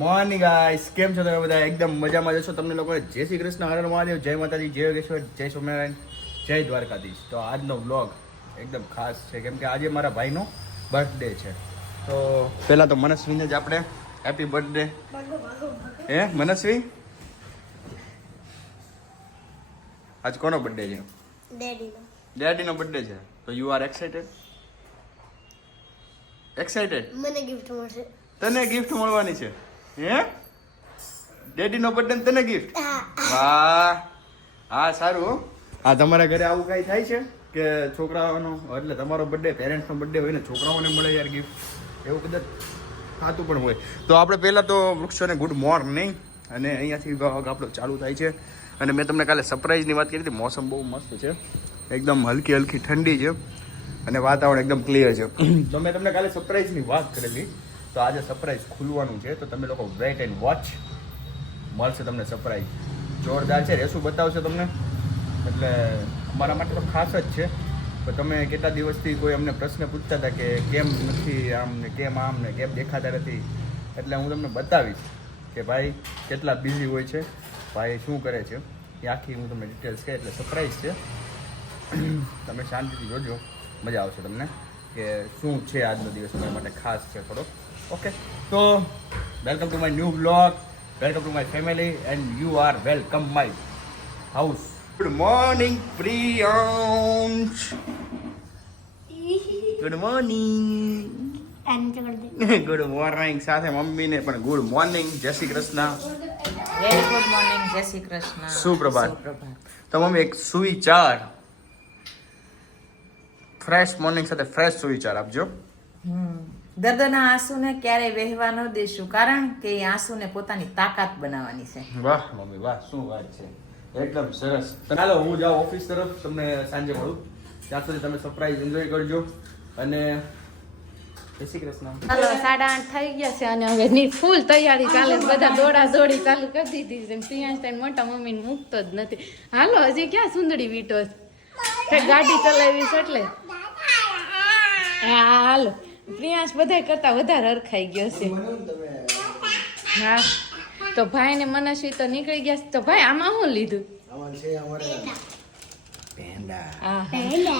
Morning guys, કેમ છો તમે બધા? એકદમ મજામાં જશો. તમને લોકોને જય શ્રી કૃષ્ણ, હર હર મહાદેવ, જય માતાજી, જય યોગેશ્વર, જય સ્વામિનારાયણ, જય દ્વારકાધીશ. તો આજનો વ્લોગ એકદમ ખાસ છે કેમ કે આજે મારા ભાઈનો બર્થડે છે. તો પહેલા તો મનસ્વીને જ આપણે હેપી બર્થડે. હે મનસ્વી, આજ કોનો બર્થડે છે? ડેડીનો બર્થડે છે. તો યુ આર એક્સાઇટેડ? મને ગિફ્ટ મળશે. તને ગિફ્ટ મળવાની છે? હે, ડેડીનો બર્થડે ને તને ગિફ્ટ? વાહ, હા સારું હો. હા, તમારા ઘરે આવું કઈ થાય છે કે છોકરાઓનો એટલે તમારો બર્થડે, પેરેન્ટ્સનો બર્થડે હોય ને છોકરાઓને મળે યાર ગિફ્ટ? એવું કદાચ થતું પણ હોય. તો આપણે પહેલાં તો વૃક્ષોને ગુડ મોર્નિંગ, અને અહીંયાથી વ્લોગ આપણો ચાલુ થાય છે. અને મેં તમને કાલે સરપ્રાઈઝની વાત કરી હતી. મોસમ બહુ મસ્ત છે, એકદમ હલકી હલકી ઠંડી છે અને વાતાવરણ એકદમ ક્લિયર છે. તો મેં તમને કાલે સરપ્રાઈઝની વાત કરેલી, તો આજે સરપ્રાઈઝ ખુલવાનું છે. તો તમે લોકો વેઇટ એન્ડ વોચ, મળશે તમને સરપ્રાઈઝ જોરદાર છે. રેસુ બતાવશે તમને, એટલે અમારા માટે તો ખાસ જ છે. તો તમે કેટલા દિવસથી કોઈ અમને પ્રશ્ન પૂછતા હતા કે કેમ નથી આમ ને કેમ આમ ને કેમ દેખાતા નથી, એટલે હું તમને બતાવીશ કે ભાઈ કેટલા બિઝી હોય છે, ભાઈ શું કરે છે, એ આખી હું તમને ડિટેલ્સ કહે. એટલે સરપ્રાઈઝ છે, તમે શાંતિથી જોજો, મજા આવશે તમને કે શું છે આજનો દિવસ તમારા માટે ખાસ છે થોડો. ઓકે, તો welcome to my new blog, welcome to my family and you are welcome my house. Good morning Priyansh, good morning. Good morning સાથે મમ્મીને પણ ગુડ મોર્નિંગ, જય Shri Krishna. Very good morning, જય શ્રી કૃષ્ણ, સુપ્રભાત. તો મમ્મી એક સુવિચાર, ફ્રેશ મોર્નિંગ સાથે ફ્રેશ સુવિચાર આપજો. દર્દના આંસુને ક્યારેય વહેવા ન દેશું, કારણ કે એ આંસુને પોતાની તાકાત બનાવવાની છે. વાહ મમ્મી વાહ, શું વાત છે, એકદમ સરસ. ચાલો હું જાઉં ઓફિસ તરફ, તમને સાંજે મળું. ત્યાં સુધી તમે સરપ્રાઈઝ એન્જોય કરજો અને જય શ્રી કૃષ્ણ. ચાલો 8:30 થઈ ગયા છે અને હવે ની ફૂલ તૈયારી ચાલે. બધા દોડા દોડી ચાલુ કરી દીધી છે. પ્રિયાંશ તારી મોટા મમ્મીને મૂકતો જ નથી. હાલો, હજી ક્યાં સુંદરી વીટો છે, ગાડી ચલાવી છે એટલે. હા હાલો, પ્રિયાંશ બધા કરતા વધારે હરખાઈ ગયો છે. હા, તો ભાઈ ને મનસ્વી તો નીકળી ગયા છે. તો ભાઈ આમાં શું લીધું?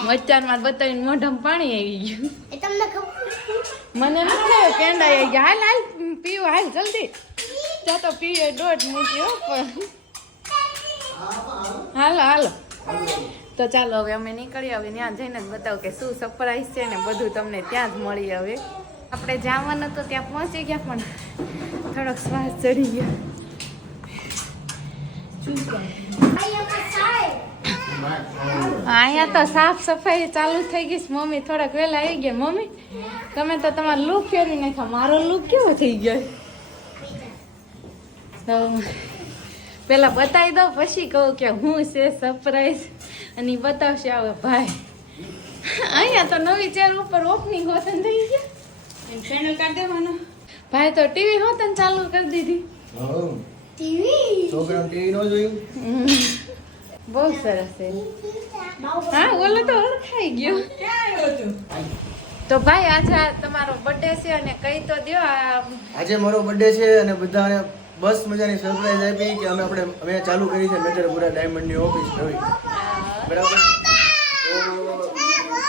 મચ્ચારમાં બતાવીને મોઢામાં પાણી આવી ગયું. મને નથી ખબર પેંડા આવી ગયા. હાલ હાલ પીવું, હાલ જલ્દી. ત્યાં તો પીવે દોઢ મૂક્યો પણ. હાલો હાલો, તો ચાલો હવે અમે નીકળીએ. હવે ત્યાં જઈને જ બતાવું કે શું સરપ્રાઈઝ છે ને બધું તમને ત્યાં જ મળી. હવે આપણે જવાનું તો ત્યાં પહોંચી ગયા પણ થોડોક શ્વાસ ચડી ગયો. અહીંયા તો સાફ સફાઈ ચાલુ થઈ ગઈ. મમ્મી થોડાક વહેલા આવી ગયા. મમ્મી તમે તો તમારો લુક ફેરવી નાખ્યો. મારો લુક કેવો થઈ ગયો? તો પેલા બતાવી દઉં પછી કહું કે હું છે સરપ્રાઈઝ, અને બતાવશે આવે ભાઈ. અહીંયા તો નવી ચેર ઉપર ઓપનિંગ હોતન થઈ ગયા. ચેનલ કાઢ દેવાનો. ભાઈ તો ટીવી હોતન ચાલુ કરી દીધી. બહુ સરસ છે. હા, ઓલો તો ઓળખાઈ ગયો. તો ભાઈ આજે તમારો બર્થડે છે અને કઈ તો દો. આજે મારો બર્થડે છે અને બધાને બસ મજાની સરપ્રાઈઝ આપી કે અમે ચાલુ કરી છે મેટરપુરા ડાયમંડની ઓફિસ નવી. બરાબર, તો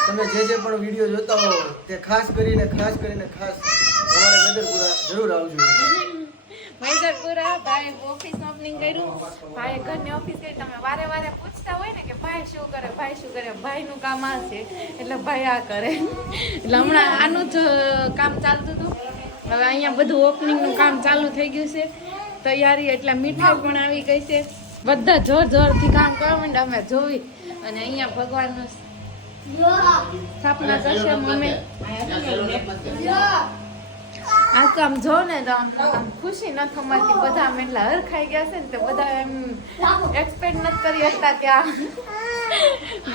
તમે જે પણ વિડીયો જોતા હો તે ખાસ કરીને અમારે મેટરપુરા જરૂર આવજો. મૈદરપુરા ભાઈ ઓફિસ ઓપનિંગ કર્યું. ભાઈ ઘરની ઓફિસ કરી. તમે વારે વારે પૂછતા હોય ને કે ભાઈ શું કરે, ભાઈ શું કરે. ભાઈનું કામ આ છે એટલે ભાઈ આ કરે. એટલે હમણાં આનું જ કામ ચાલતું હતું. હવે અહીંયા બધું ઓપનિંગનું કામ ચાલુ થઈ ગયું છે, તૈયારી. એટલે મીઠાઈ પણ આવી ગઈ છે. બધા જોર જોરથી કામ કરવા માંડ્યા. અમે જોઈ અને અહીંયા ભગવાનનું સ્થાપના કરશે મમ્મી. આ તો આમ જો ને તો આમ ખુશી ન થમાતી. બધા આમ એટલા હરખાઈ ગયા છે ને તે બધા એમ એક્સપેક્ટ નથી કરી શકતા કે આ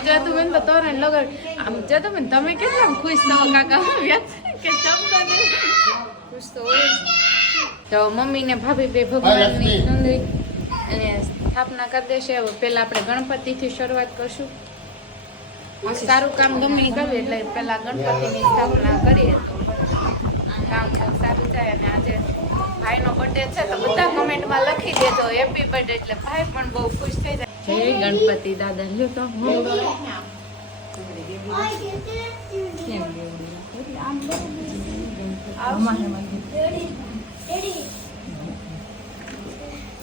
જતુબેન તો તોરણ લગર આમ જતુબેન તમે કેટલા ખુશ થો કાકા કે ચમતો ખુશ તો હોય. તો મમ્મી ને ભાભી બે ભગવાનની સુંદરી અને સ્થાપના કરી દેશે. હવે પહેલા આપણે ગણપતિથી શરૂઆત કરશું. સારું કામ ગમે એ કરવું એટલે પહેલા ગણપતિની સ્થાપના કરીએ તો કામ સારું થાય. અને આજે ભાઈનો બર્થડે છે તો બધા કમેન્ટમાં લખી દેજો હેપી બર્થડે એટલે ભાઈ પણ બહુ ખુશ થઈ જાય. જય ગણપતિ દાદા લ્યો તો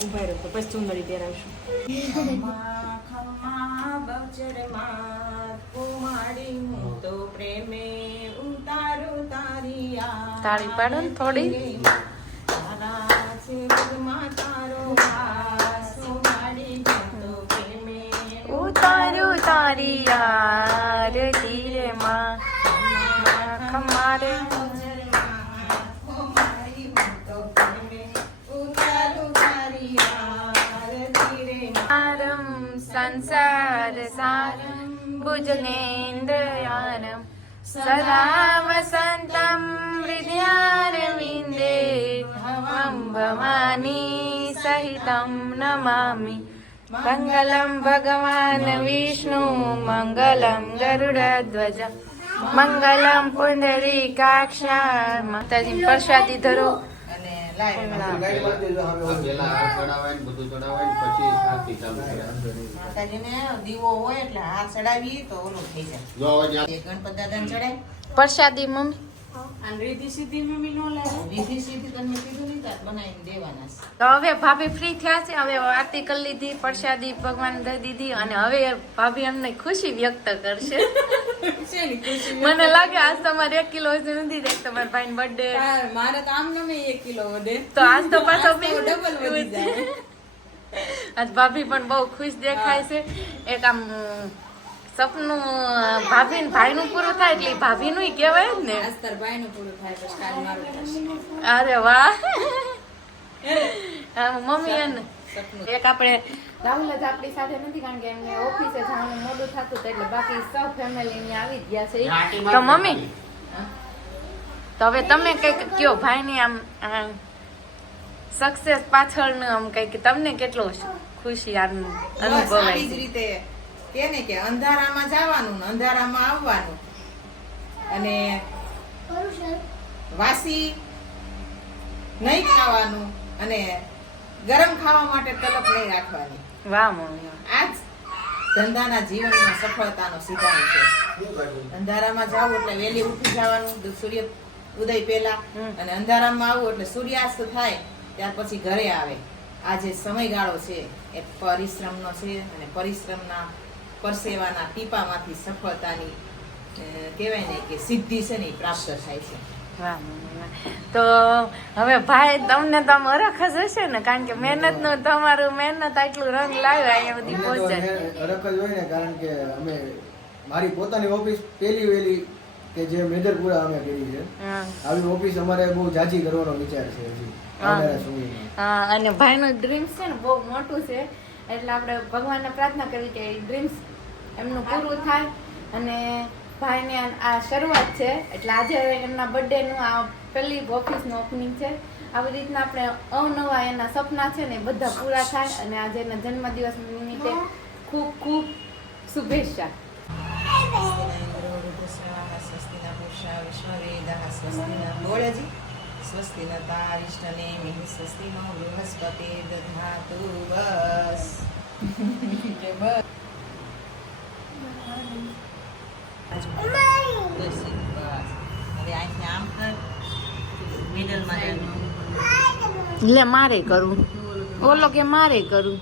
ઉભા રહો તો પછી ચુંદડી પહેરાવશું. તાળી પાડો ને થોડી. ઉતારું તારી આરતી રે માં ખમારે સારમ સંસાર સારમ ભુજનેન્દ્રયાનમ સદા વસંતમ હૃદયારવિંદે ભવમ ભવાની સહિતમ નમામિ મંગલમ ભગવાન વિષ્ણુ મંગલમ ગરુડધ્વજ મંગલમ પુંડરીકાક્ષ. માતાજી પ્રસાદી ધરો અને લાય માતાજીને દીવો હોય એટલે હાથ ચડાવીએ તો ઓલું થઈ જાય. ગણપત દાદાને ચડાય પ્રસાદી મમ્મી અને રીતિ સીધી મમ્મી નો લાગે. રીતિ સીધી તમે કીધું નહીં તાર બનાવીને દેવાના છે. તો હવે ભાભી ફ્રી થયા છે, હવે આરતી કરી લીધી, પ્રસાદી ભગવાન દઈ દીધી અને હવે ભાભી અમને ખુશી વ્યક્ત કરશે. મને લાગે આજ તમારે 1 કિલો વજન નથી જાય, તમારા ભાઈ નો બર્થડે મારે તો આમ નમે 1 કિલો વધે તો આજ તો પાછો ડબલ વધી જાય. આજ ભાભી પણ બહુ ખુશ દેખાય છે. એક આમ સપનું ભાભી ને ભાઈ નું પૂરું થાય એટલે ભાભી નું કહેવાય જ ને. આજ તાર ભાઈ નું પૂરું થાય પછી કાલ મારું થશે. અરે વાહ. મમ્મી એને એક આપણે રાહુલ જ આપણી સાથે નથી કારણ કે એમને ઓફિસે જવાનું મોડું થતું હતું એટલે બાકી સૌ ફેમિલી ની આવી જ ગયા છે. તો મમ્મી તો હવે તમે કઈક કયો ભાઈ ની આમ સક્સેસ પાછળનું આમ કઈક તમને કેટલો ખુશી આમ અનુભવાય આવી જ છે? રીતે કે ને કે અંધારામાં જવાનું ને અંધારામાં આવવાનું અને વાસી નહીં ખાવાનું અને ગરમ ખાવા માટે તલપ નહીં રાખવાની. વાહ મમ્મી. આજ ધંધાના જીવનનો સફળતાનો સિદ્ધાંત છે. અંધારામાં જાવ એટલે વહેલી ઉઠી જવાનું સૂર્ય ઉદય પહેલા અને અંધારામાં આવવું એટલે સૂર્યાસ્ત થાય ત્યાર પછી ઘરે આવે. આ જે સમયગાળો છે એ પરિશ્રમનો છે અને પરિશ્રમના પરસેવાના ટીપામાંથી સફળતાની કહેવાય ને કે સિદ્ધિ છે ને એ પ્રાપ્ત થાય છે. વાહ મમ્મી. તો હવે ભાઈ તમને તો આમ અરખ જ હશે ને કારણ કે મહેનત નું તમારું મહેનત આટલું રંગ લાવ્યો અહીંયા બધી પહોંચે. અરખ જ હોય ને કારણ કે અમે મારી પોતાની ઓફિસ પેલી વેલી કે જે મેદરપુરા અમે કરી છે આવી ઓફિસ અમારે બહુ જાજી કરવાનો વિચાર છે હજી આવનારા સમયમાં. હા અને ભાઈનું ડ્રીમ્સ છે ને બહુ મોટું છે એટલે આપણે ભગવાનને પ્રાર્થના કરવી કે ડ્રીમ્સ એમનું પૂરું થાય અને ભાઈને આ શરૂઆત છે એટલે આજે એમના બર્થડે નું આ પહેલી ઓફિસનું ઓપનિંગ છે. આવી રીતના આપણે અવનવા એના સપના છે ને બધા પૂરા થાય અને આજે એના જન્મદિવસ નિમિત્તે ખૂબ ખૂબ શુભેચ્છા. સ્વસ્તિ ન તારિષ્ટનેમિ સ્વસ્તિ નો બૃહસ્પતિ દધાતુ. બસ લે મારે કરું ઓલો કે મારે કરું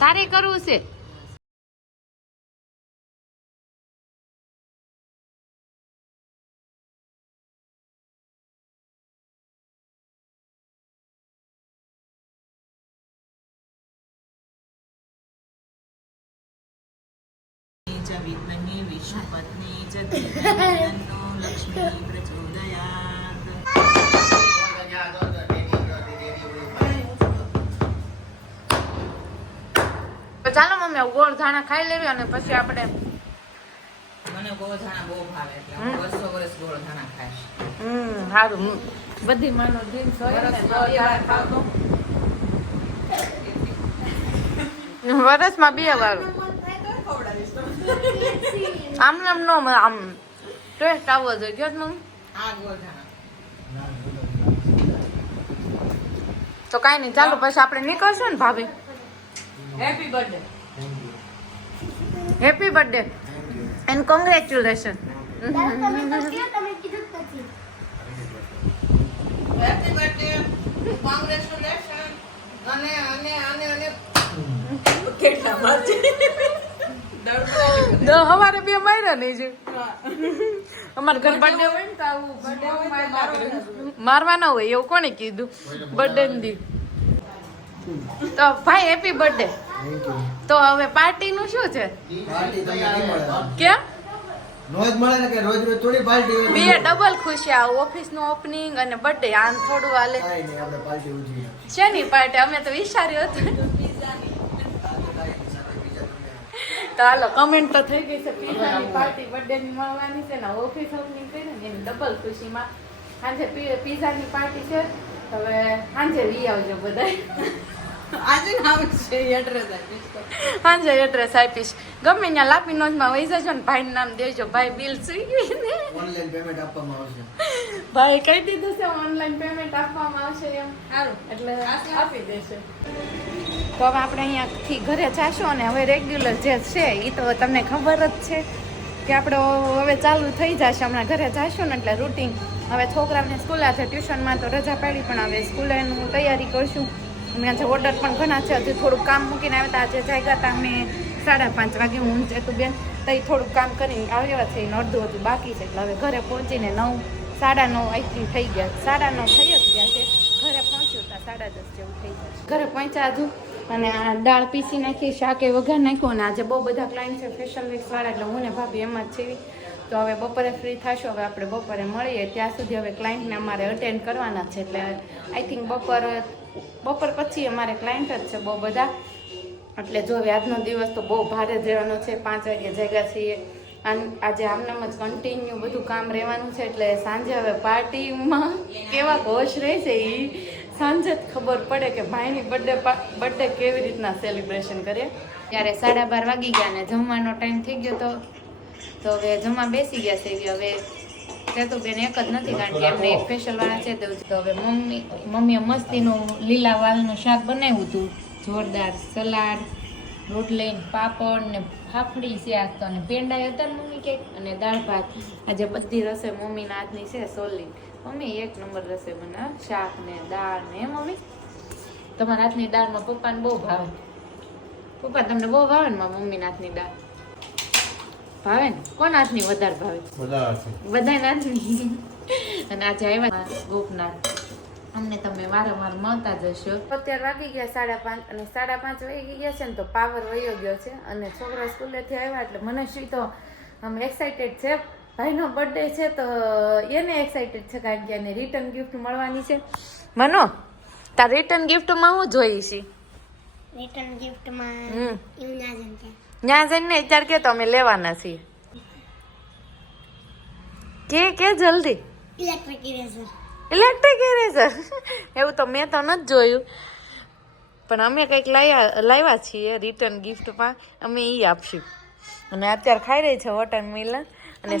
તારે કરવું છે. વિદ્મહે વિષ્ણુપત્ની ચ ધીમહિ તન્નો લક્ષ્મી પ્રચોદયાત. તો ચાલો મમ્મી ગોળ ધાણા ખાઈ લેવી અને પછી આપણે મને ગોળધાણા બહુ ભાવે એટલે હું વર્ષો વર્ષ ગોળધાણા ખાઈશ. સારું બધી માનો ડ્રીમ્સ હોય ને તો યાર ખાવ તો વર્ષમાં 2 વાર આમ નામ નો આમ ટેસ્ટ આવવો જોઈએ. કયો મમ્મી આ ગોળધાણા તો કાંઈ નહીં, ચાલો પછી આપણે નીકળશું ને ભાભી. Happy birthday. Happy birthday and congratulation. Happy birthday, congratulation. અને કેટલા મારજે હવારે બે માર્યા નહીં છે અમારા ઘર બર્થડે હોય ને તો આવું birthday મારવા ના હોય એવું કોને કીધું? બર્થડે દી તો ભાઈ હેપી બર્થડે. Thank you. તો હવે પાર્ટી નું શું છે? પાર્ટી તમને નહીં મળે. કેમ? રોજ મળે ને કે રોજ રોજ થોડી પાર્ટી હોય? બે ડબલ ખુશી, આ ઓફિસ નું ઓપનિંગ અને બર્થડે આમ થોડું હાલે. કાંઈ નહીં, આપણે પાર્ટી ઉજવીએ. શેની પાર્ટી? અમે તો વિચાર્યું હતું. તો હાલો કમેન્ટ તો થઈ ગઈ છે, પીઝાની પાર્ટી બર્થડે ની મળવાની છે ને ઓફિસ ઓપનિંગ કરી ને એની ડબલ ખુશીમાં સાંજે પીઝાની પાર્ટી છે. હવે સાંજે વી આવજો બધા. આજે નામ છે એડ્રેસ આપીશ. સાંજે એડ્રેસ આપીશ. ગમે ત્યાં લાપીનોઝમાં વહી જજો ને ભાઈનું નામ દેજો. ભાઈ બિલ સ્વીગી ઓનલાઈન પેમેન્ટ આપવામાં આવશે. ભાઈ કહી દીધું છે ઓનલાઈન પેમેન્ટ આપવામાં આવશે એમ, સારું. એટલે આપી દેશે. તો હવે આપણે અહીંયાથી ઘરે જાશું અને હવે રેગ્યુલર જે છે એ તો તમને ખબર જ છે કે આપણે હવે ચાલુ થઈ જશે. હમણાં ઘરે જાશું ને એટલે રૂટીન. હવે છોકરાને સ્કૂલે છે, ટ્યુશનમાં તો રજા પાડી, પણ હવે સ્કૂલેનું તૈયારી કરશું. અમે આજે ઓર્ડર પણ ઘણા છે, હજુ થોડુંક કામ મૂકીને આવ્યા હતા. આજે જાગ્યા હતા અમે 5:30 વાગે, હું જેતુબેન તો એ થોડુંક કામ કરીને આવ્યા છે, એને અડધું હતું બાકી છે. એટલે હવે ઘરે પહોંચીને 9, 9:30 અહીંથી થઈ ગયા, 9:30 થઈ જ ગયા છે. ઘરે પહોંચ્યું હતા 10:30 જેવું થઈ ગયા. ઘરે પહોંચ્યા હતું અને આ દાળ પીસી નાખી, શાકે વઘાર નાખ્યું. અને આજે બહુ બધા ક્લાયન્ટ છે ફેશિયલ વીક્સ વાળા, એટલે હું ને ભાભી એમ જ છીએ. તો હવે બપોરે ફ્રી થશો, હવે આપણે બપોરે મળીએ. ત્યાં સુધી હવે ક્લાયન્ટને અમારે અટેન્ડ કરવાના છે, એટલે આઈ થિંક બપોર પછી અમારે ક્લાયન્ટ જ છે બહુ બધા. એટલે જો હવે આજનો દિવસ તો બહુ ભારે જ રહેવાનો છે. 5 વાગે જાગ્યા છીએ. આજે આમનામ જ કન્ટિન્યુ બધું કામ રહેવાનું છે. એટલે સાંજે હવે પાર્ટીમાં કેવા હોશ રહેશે એ સાંજે જ ખબર પડે કે ભાઈની બર્થડે કેવી રીતના સેલિબ્રેશન કરીએ. ત્યારે 12:30 વાગી ગયા અને જમવાનો ટાઈમ થઈ ગયો તો હવે જમવા બેસી ગયા છે. હવે સેતુબેન એક જ નથી, કારણ કે એમને એક ફેશિયલ વાળા છે. તો હવે મમ્મીએ મસ્તીનું લીલા વાલનું શાક બનાવ્યું હતું, જોરદાર સલાડ, રોટલી, પાપડ ને ફાફડી છે આજ તો, અને પેંડા હતા ને મમ્મી કે, અને દાળ ભાત. આજે બધી રસોઈ મમ્મીના હાથની છે સોલિડ. મમ્મી એક નંબર રસોઈ બનાવે, શાક ને દાળ ને. મમ્મી તમારા હાથની દાળમાં પપ્પાને બહુ ભાવે. પપ્પા તમને બહુ ભાવે ને મારા મમ્મીના હાથની દાળ? ભાવે ને? કોના હાથની વધારે ભાવે? બધા હાથની. અને આજે આવ્યા ગોપનાથ, અમને તમે વારંવાર મળતા જશો. અત્યારે વાગી ગયા 5:30 અને 5:30 વાગી ગયા છે ને તો પાવર વયો ગયો છે. અને છોકરા સ્કૂલેથી આવ્યા એટલે મનશ્રી તો આમ એક્સાઇટેડ છે. ભાઈનો બર્થડે છે તો એને એક્સાઇટેડ છે, કારણ કે એને રિટર્ન ગિફ્ટ મળવાની છે. મનો, તાર રિટર્ન ગિફ્ટમાં હું જોઈ છે? રિટર્ન ગિફ્ટમાં ત્યાં જઈને અત્યારે કે તો અમે લેવાના છીએ. કે જલ્દી. Electric eraser. Electric eraser? એવું તો મેં તો નથી જોયું, પણ અમે કંઈક લાવ્યા છીએ રિટર્ન ગિફ્ટમાં. અમે એ આપશું. અને અત્યારે ખાઈ રહી છે વોટરમેલન, અને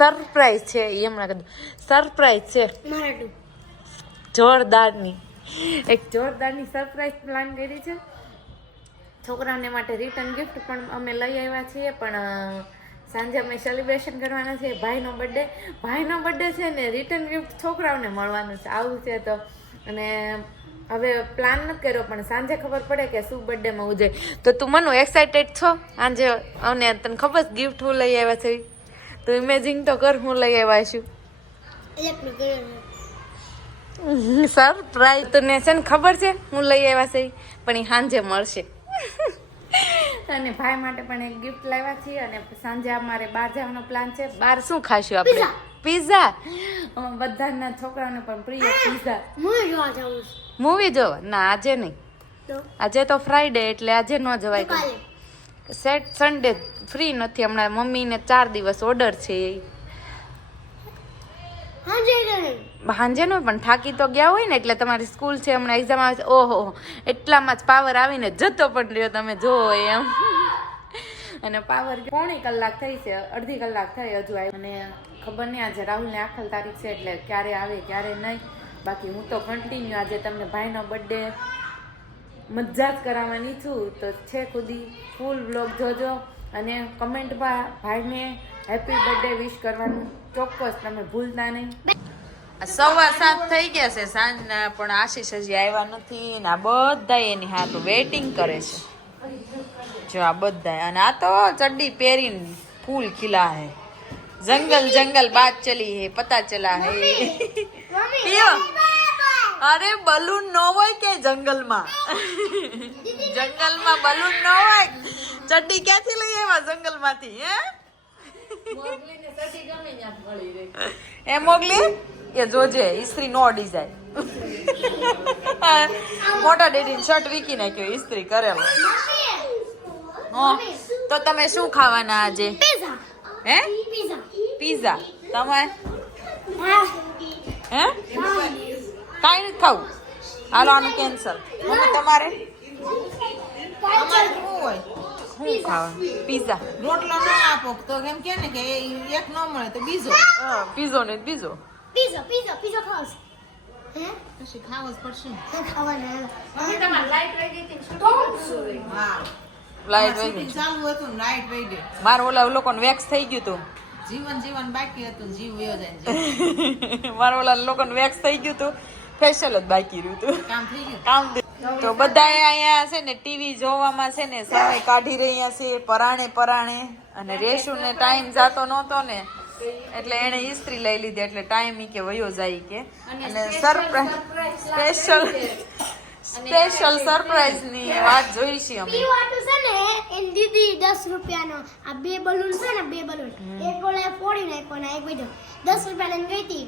સરપ્રાઈઝ છે એ હમણાં કીધું. સરપ્રાઈઝ છે જોરદારની, એક જોરદારની સરપ્રાઈઝ પ્લાન કરી છે. છોકરાને માટે રિટર્ન ગિફ્ટ પણ અમે લઈ આવ્યા છીએ, પણ સાંજે અમે સેલિબ્રેશન કરવાના છે ભાઈનો બર્થડે છે ને રિટર્ન ગિફ્ટ છોકરાઓને મળવાનું છે. આવું છે તો, અને હવે પ્લાન નથી કર્યો, પણ સાંજે ખબર પડે કે શું બર્થડેમાં ઉજવે. તો તું મનુ એક્સાઇટેડ છો આજે? અને તને ખબર ગિફ્ટ હું લઈ આવ્યા છે? તું ઇમેજિંગ તો કર હું લઈ આવ્યા છું. સરપ્રાઈઝ તને છે ને ખબર છે હું લઈ આવ્યા છે, પણ એ સાંજે મળશે. અને ભાઈ માટે પણ એક ગિફ્ટ લાવ્યા છીએ. અને સાંજે અમારે બહાર જવાનો પ્લાન છે. બહાર શું ખાશું આપણે? પિઝા. બધાના છોકરાઓને પણ પ્રિય પિઝા. મૂવી જોવા? ના, આજે નહીં. આજે તો ફ્રાઈડે, એટલે આજે ન જવાય. સન્ડે ફ્રી નથી હમણાં. મમ્મીને 4 દિવસ ઓર્ડર છે. સાંજે નો પણ થાકી તો ગયા હોય ને, એટલે તમારી સ્કૂલ છે હમણાં એક્ઝામ આવે છે. ઓહો, એટલામાં જ પાવર આવીને જતો પણ રહ્યો, તમે જોવો એમ. અને પાવર 1.5 કલાક થઈ છે, અડધી કલાક થઈ હજુ આવ્યું. અને ખબર નહીં આજે રાહુલને આખલ તારીખ છે, એટલે ક્યારે આવે ક્યારે નહીં. બાકી હું તો કન્ટિન્યુ આજે તમને ભાઈનો બર્થડે મજા જ કરાવવાની છું. તો છે ખુદી ફૂલ વ્લોગ જોજો અને કમેન્ટમાં ભાઈને હેપી બર્થડે વિશ કરવાનું ચોક્કસ તમે ભૂલતા નહીં. 7:15 થઈ ગયા છે સાંજના, પણ આશીષ હજી આવ્યા નથી ને આ બધા એની હાટું વેઇટિંગ કરે છે. જો આ બધા, અને આ તો ચડ્ડી પહેરીને ફૂલ ખીલા હે. જંગલ જંગલ બાત ચલી હે, પતા ચલા હે. પિયો, અરે બલૂન ન હોય કે જંગલમાં? જંગલમાં બલૂન ન હોય. ચડ્ડી ક્યાંથી લઈ આવ્યા જંગલમાંથી? હે એ મોગલી, એ જોજે ઇસ્ત્રી નો અડી જાય. મોટા ડેડીને શર્ટ વીકી નાખ્યો ઇસ્ત્રી કરેલો. તો તમે શું ખાવાના આજે? હે પીઝા. તમે હે કાંઈ નથી ખાવું? હાલો આનું કેન્સલ. તમારે અમારે શું હોય? શું ખાવાનું? પીઝા. રોટલો ન આપો તો એમ કે ને કે એક ન મળે તો બીજો. પીઝો ને બીજો. પીઝા પીઝા પીઝા ખાવસ હે પછી ખાવો જ પડશે. ખાવાના હા, લાઈટ વહી શૂટિંગ ગઈ. ચાલુ હતું ને લાઈટ વહી ગઈ. મારે ઓલા લોકોને વેક્સ થઈ ગયું હતું. જીવન બાકી હતું ને જીવ વયો જાય ને મારા ઓલા લોકોને વેક્સ થઈ ગયું હતું, ફેશિયલ જ બાકી રહ્યું હતું. કામ થઈ ગયું. કામ તો બધા અહીંયા છે ને ટીવી જોવામાં છે ને સમય કાઢી રહ્યા છે પરાણે અને રેશુને ટાઈમ જાતો નહોતો ને એટલે એને ઇસ્ત્રી લઈ લીધી એટલે ટાઈમ ઈ કે વયો જાય કે. અને સ્પેશિયલ સરપ્રાઈઝ ની વાત જોઈ છે અમે. પીવાટું છે ને એન દીદી 10 રૂપિયાનો આ બે બલૂન છે ને બે બલૂન એક ઓલા ફોડી નાખ્યો ને એક બીજો 10 રૂપિયા લઈને ગઈ હતી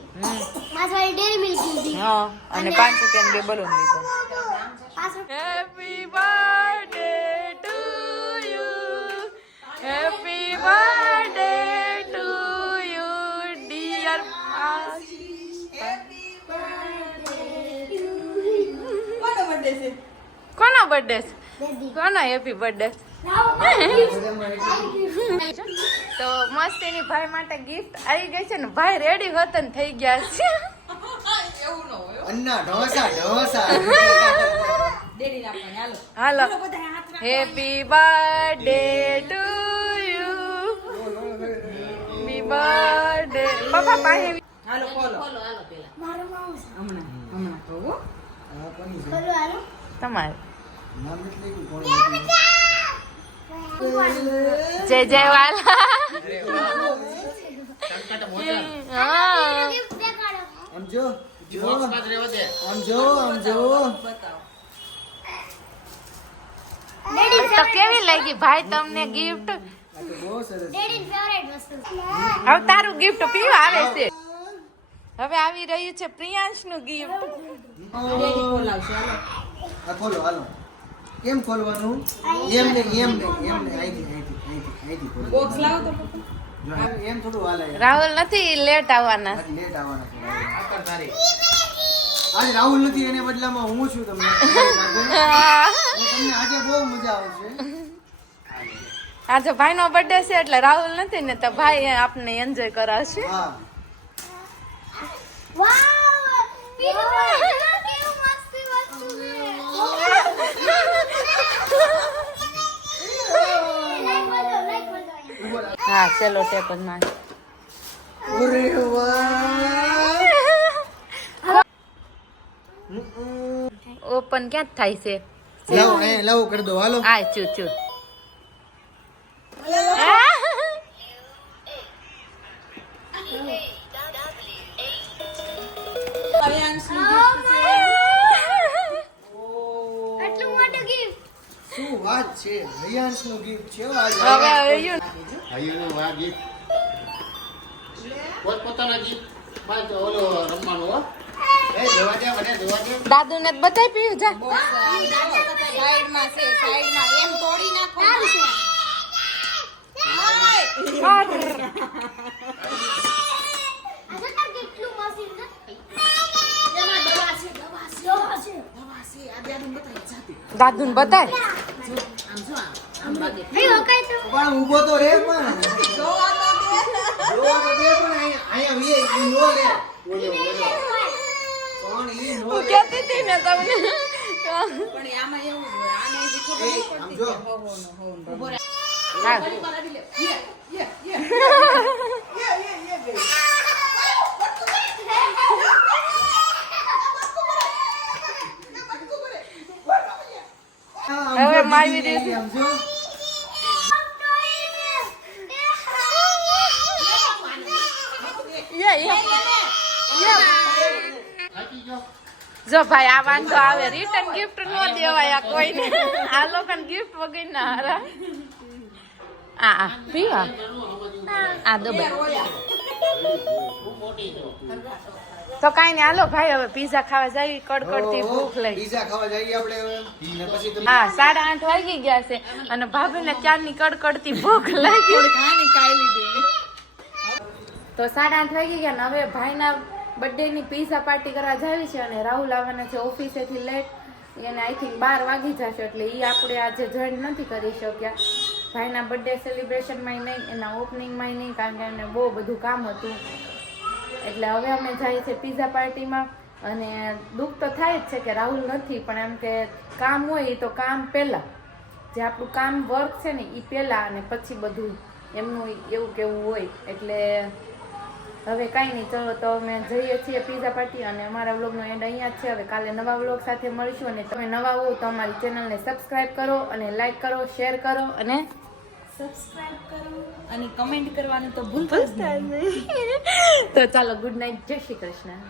મારી ડેરી મિલ્ક લીધી હા, અને 5 રૂપિયાના બે બલૂન લીધા. 5 happy birthday to you, happy birthday to you dear. કોનો બર્થડે છે? કોનો હેપી બર્થડે? તો મસ્ત એની ભાઈ માટે ગિફ્ટ આવી ગઈ છે ને ભાઈ રેડી વતન થઈ ગયા છે. અન્ના ઢોસા ડેડી આપવાની hello happy birthday to you, happy birthday. પપ્પા પાસે હાલો ખોલો. મારો માઉસ હમણાં કહું. આ કોની છે? બોલો હાલો તમારે નામ નથી લખ્યું કોણ જય જય વાલા. હા ગિફ્ટ દેખાડો આમ જો આમ જો તો કેવી લાગી ભાઈ તમને ગિફ્ટ? આ તો બહુ સરસ ડેડી ફેવરેટ વસ્તુ હવે તારું ગિફ્ટ પીવા આવે છે. હવે આવી રહ્યું છે પ્રિયાંશ નું ગિફ્ટ. ડેડી ખોલાવશે હાલો. આ ખોલો હાલો કેમ ખોલવાનું એમને અહીંથી ખોલો બોક્સ લાવો તો પપ્પા. જો એમ થોડું હાલે રાહુલ નથી લેટ આવવાના. લેટ આવવાના છે આજે રાહુલ નથી એને બદલામાં હું છું તમને તમને આજે બહુ મજા આવશે આજે ભાઈ નો બર્થડે છે એટલે રાહુલ નથી ને તો ભાઈ આપને એન્જોય કરાવશે. હા વાવ પીઝા કેવું મસ્ત વસ્તુ છે લાઈક બોલો હા ચલો ટેપ જ માં. અરે વાહ ઓપન ક્યાં થાય છે? લાવો કરી દો હાલો આ ચુ ચુ. કલ્યાણની gift છે. આટલું મોટું ગિફ્ટ શું વાત છે હરિયાંશ નું ગિફ્ટ છે આજે હવે આવ્યું. ભાઈઓનું આ ગીત પોતપોતાના ગીત માં તો ઓલો રમવાનું હો એ જોવા દે મને જોવા દે દાદુ ને બધાય પીવું જા. સાઈડમાં છે સાઈડમાં એમ તોડી નાખો. કેટલું મશીન છે એમાં દવા છે દવા છે આ બેનું બતાવી જાતી. દાદુ ને બતાય. આમ જો આમ લાગે. ભાઈ ઓકાય તો પણ ઊભો તો રે પણ જોવા તો દે. જોવા તો દે પણ અહીંયા વી નો લે પણ હું કહેતી હતી ને તમને પણ એ આમાં એવું જ હોય આને હજી ખબર નહીં આમ પડતી જો. કે હોવો. ઉભો રહે. હા. ફરી વાર આવી લે. યે. હવે મારી રીતે આમ જો. જો ભાઈ આ વાંધો આવે રિટર્ન ગિફ્ટ નો દેવાય આ કોઈને આ લોકોને ગિફ્ટ વગર ના હારા આ પીવા આ દો ભાઈ તો કાઈ નહીં હાલો ભાઈ હવે પીઝા ખાવા જાય કડકડતી ભૂખ લઈ પીઝા ખાવા જઈએ આપણે હવે ને પછી તમે હા 8:30 વાગી ગયા છે અને ભાભીને ચારની કડકડતી ભૂખ લાગી ખાની કાઈ લીધી. તો 8:30 વાગી ગયા ને હવે ભાઈના બર્થડે ની પીઝા પાર્ટી કરવા જાવી છે અને રાહુલ આવવાના છે ઓફિસેથી લેટ એને આઈ થિંક 12 વાગી જશે એટલે એ આપણે આજે જોઈન નથી કરી શક્યા ભાઈના બર્થડે સેલિબ્રેશનમાં નહીં એના ઓપનિંગમાં નહીં કારણ કે એને બહુ બધું કામ હતું એટલે હવે અમે જઈએ છીએ પીઝા પાર્ટીમાં અને દુઃખ તો થાય જ છે કે રાહુલ નથી પણ એમ કે કામ હોય એ તો કામ પહેલાં જે આપણું કામ વર્ક છે ને એ પહેલાં અને પછી બધું એમનું એવું કેવું હોય એટલે હવે કાંઈ નહીં ચલો તો અમે જઈએ છીએ પીઝા પાર્ટી અને અમારા વ્લોગનો એન્ડ અહીંયા જ છે હવે કાલે નવા વ્લોગ સાથે મળીશું અને તમે નવા હો તો અમારી ચેનલને સબસ્ક્રાઇબ કરો અને લાઈક કરો શેર કરો અને સબસ્ક્રાઇબ કરો અને કમેન્ટ કરવાનું તો ભૂલતા જ નહીં. તો ચાલો ગુડ નાઇટ જય શ્રી કૃષ્ણ.